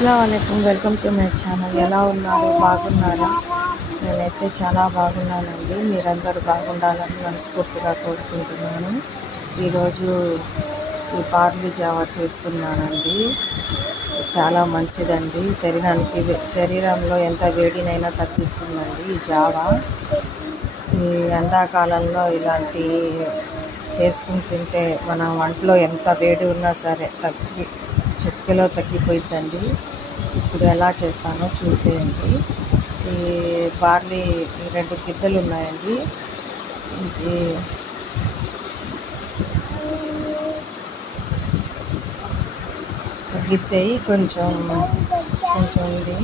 అస్సలాముఅలైకుం welcome to my channel. ఎలా ఉన్నారు? బాగున్నారా? నేనైతే చాలా బాగున్నానండి. మీరందరూ బాగుండాలని మనస్ఫూర్తిగా కోరుకుంటున్నాను. ఈరోజు ఈ బార్లీ జావా చేస్తున్నానండి. చాలా మంచిదండి శరీరంలో ఎంత వేడినైనా తగ్గిస్తుందండి ఈ జావా. ఈ ఎండాకాలంలో ఇలాంటి చేసుకుని తింటే మన వంటలో ఎంత వేడి ఉన్నా సరే చిటికెలో తగ్గిపోయిందండి. ఇప్పుడు ఎలా చేస్తానో చూసేయండి. ఈ బార్లీ 2 గిద్దలు ఉన్నాయండి. ఇది గిద్దయి కొంచెం ఉంది.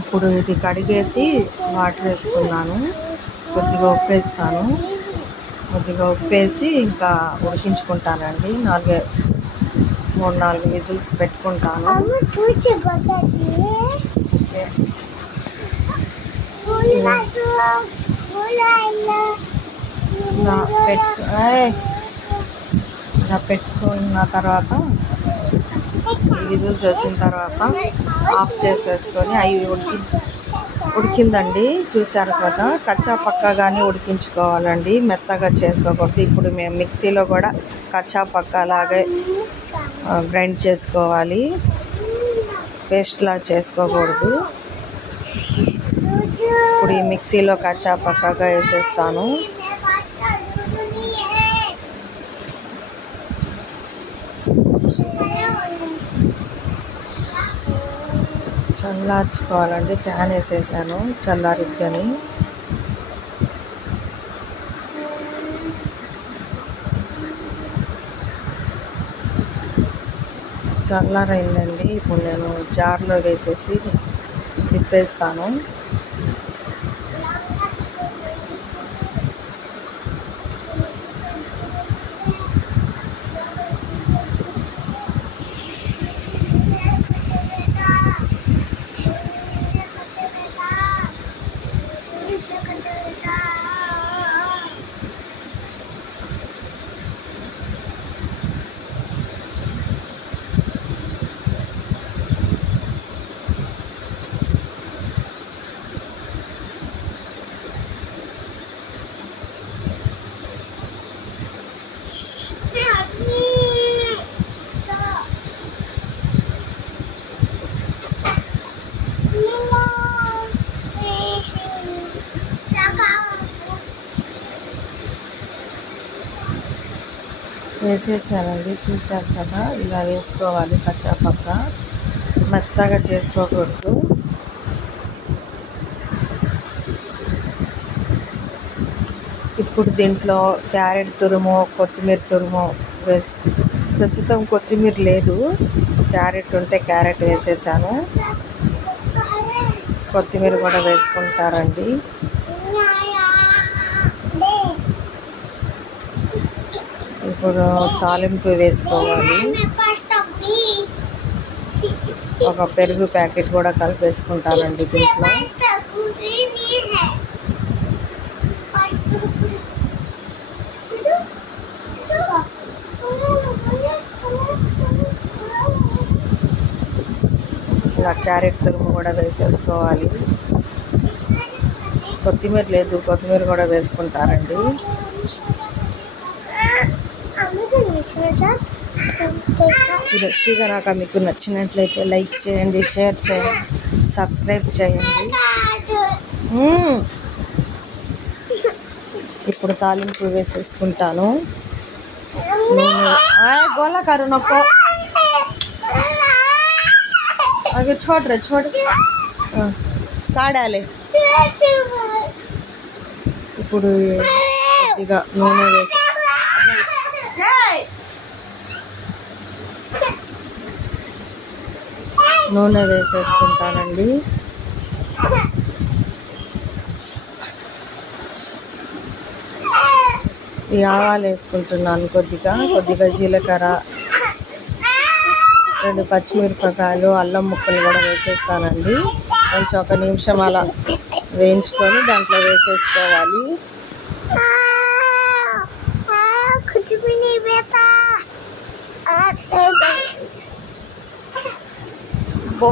ఇప్పుడు ఇది కడిగేసి వాటర్ వేసుకున్నాను. కొద్దిగా ఉప్పేసి ఇంకా ఉడికించుకుంటానండి. 3-4 విజిల్స్ పెట్టుకుంటాను. ఇలా పెట్టుకున్న తర్వాత విజిల్స్ వేసిన తర్వాత ఆఫ్ చేసేసుకొని అవి ఉడికిందండి. చూసారు కదా, కచ్చా పక్కాగానే ఉడికించుకోవాలండి, మెత్తగా చేసుకోకూడదు. ఇప్పుడు మేము మిక్సీలో కూడా కచ్చా పక్కాలాగే గ్రైండ్ చేసుకోవాలి, పేస్ట్లా చేసుకోకూడదు. ఇప్పుడు ఈ మిక్సీలో కచ్చా పక్కాగా వేసేస్తాను. చల్లార్చుకోవాలండి. ఫ్యాన్ వేసేసాను చల్లారిద్దని. చల్లారైందండి. ఇప్పుడు నేను జార్లో వేసేసి తిప్పేస్తాను. వేసేసానండి. చూసారు కదా, ఇలా వేసుకోవాలి. కచ్చాపక్క మెత్తగా చేసుకోకూడదు. ఇప్పుడు దీంట్లో క్యారెట్ తురుము, కొత్తిమీర తురుము ప్రస్తుతం కొత్తిమీర లేదు, క్యారెట్ ఉంటే క్యారెట్ వేసేసాను. కొత్తిమీర కూడా వేసుకుంటారండి. ఇప్పుడు తాలింపు వేసుకోవాలి. ఒక పెరుగు ప్యాకెట్ కూడా కలిపేసుకుంటానండి దీంట్లో. ఇలా క్యారెట్ తురుము కూడా వేసేసుకోవాలి. కొత్తిమీర లేదు, కొత్తిమీర కూడా వేసుకుంటారండి. ఈ రెసిపీ కనుక మీకు నచ్చినట్లయితే లైక్ చేయండి, షేర్ చేయండి, సబ్స్క్రైబ్ చేయండి. ఇప్పుడు తాలింపు వేసేసుకుంటాను. గోళకారు నొక్కో అవి చూడ కాడాలి. ఇప్పుడు కొద్దిగా నూనె వేసేసుకుంటానండి. ఈ ఆవాలు వేసుకుంటున్నాను. కొద్దిగా జీలకర్ర, 2 పచ్చిమిరపకాయలు, అల్లం ముక్కలు కూడా వేసేస్తానండి. కొంచెం 1 నిమిషం అలా వేయించుకొని దాంట్లో వేసేసుకోవాలి. పో.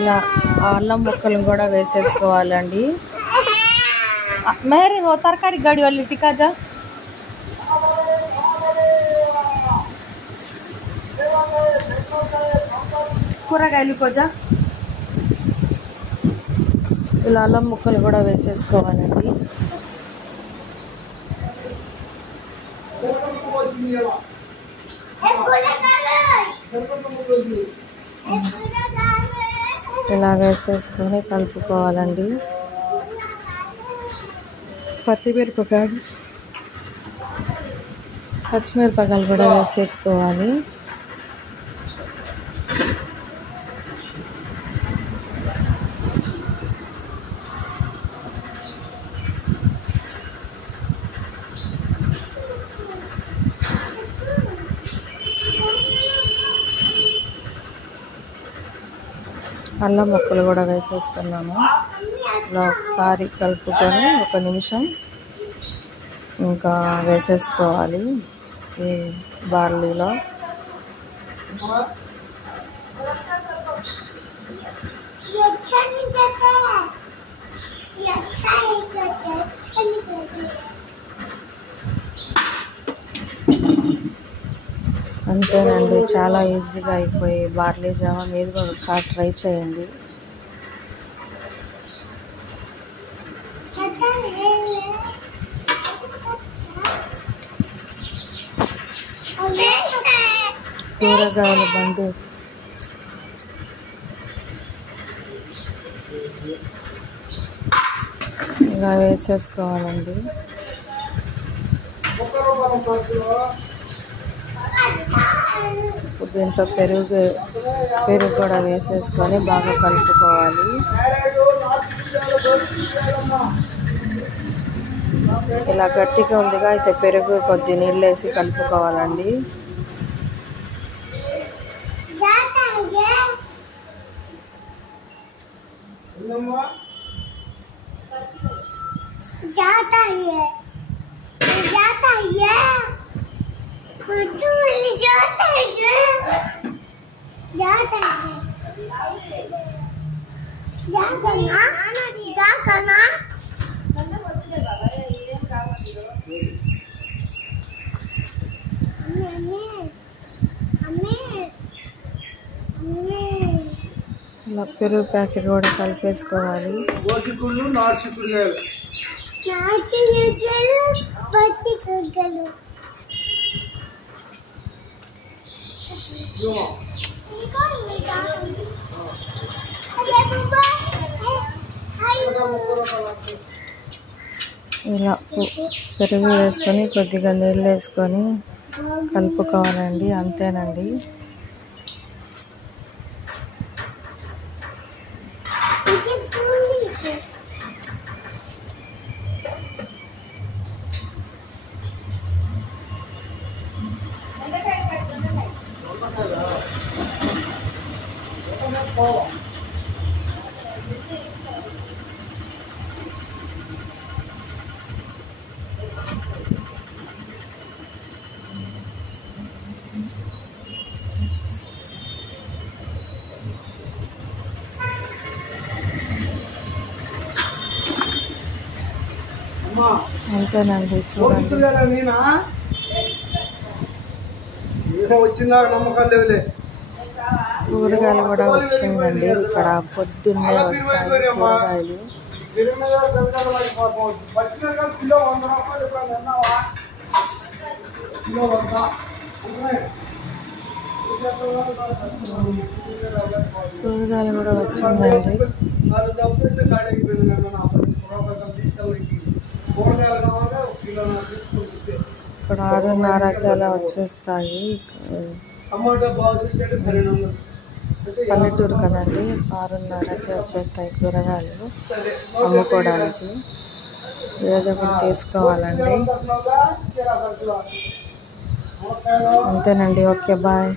ఇలా అల్లం ముక్కలు కూడా వేసేసుకోవాలండి. మేరే ఓ తరకారీ గాడి వాళ్ళు టికాజా కూరగాయలు కోజా. ఇలా అల్లం ముక్కలు కూడా వేసేసుకోవాలండి. ఇలా వేసేసుకొని కలుపుకోవాలండి. పచ్చిమిరపకాయలు కూడా వేసేసుకోవాలి. అల్లం ముక్కలు కూడా వేసేస్తున్నాను. ఇలా ఒకసారి కలుపుకొని 1 నిమిషం ఇంకా వేసేసుకోవాలి ఈ బార్లీలో. అంతేనండి, చాలా ఈజీగా అయిపోయి బార్లీ జావా. మీరు కూడా ఒకసారి ట్రై చేయండి. కూరగాయల బండి ఇలా వేసేసుకోవాలండి. దీంట్లో పెరుగు కూడా వేసేసుకొని బాగా కలుపుకోవాలి. ఇలా గట్టిగా ఉందిగా అయితే పెరుగు కొద్ది నీళ్ళు వేసి కలుపుకోవాలండి. ఇలా పెరుగు ప్యాకెట్ కూడా కలిపేసుకోవాలి. ఇలా పెరుగు వేసుకొని కొద్దిగా నీళ్ళు వేసుకొని కలుపుకోవాలండి. అంతేనండి. అంతేనండి, చూడండి. కూరగాయలు కూడా వచ్చిందండి. ఇక్కడ పొద్దున్నే వస్తాయి కూరగాయలు. కూరగాయలు కూడా వచ్చిందండి. ఇక్కడ 6:30కి అలా వచ్చేస్తాయి. పల్లెటూరు కదండి, 6:30కి వచ్చేస్తాయి కూరగాయలు అమ్ముకోవడానికి. ఏదో ఒకటి తీసుకోవాలండి. అంతేనండి. Okay, bye.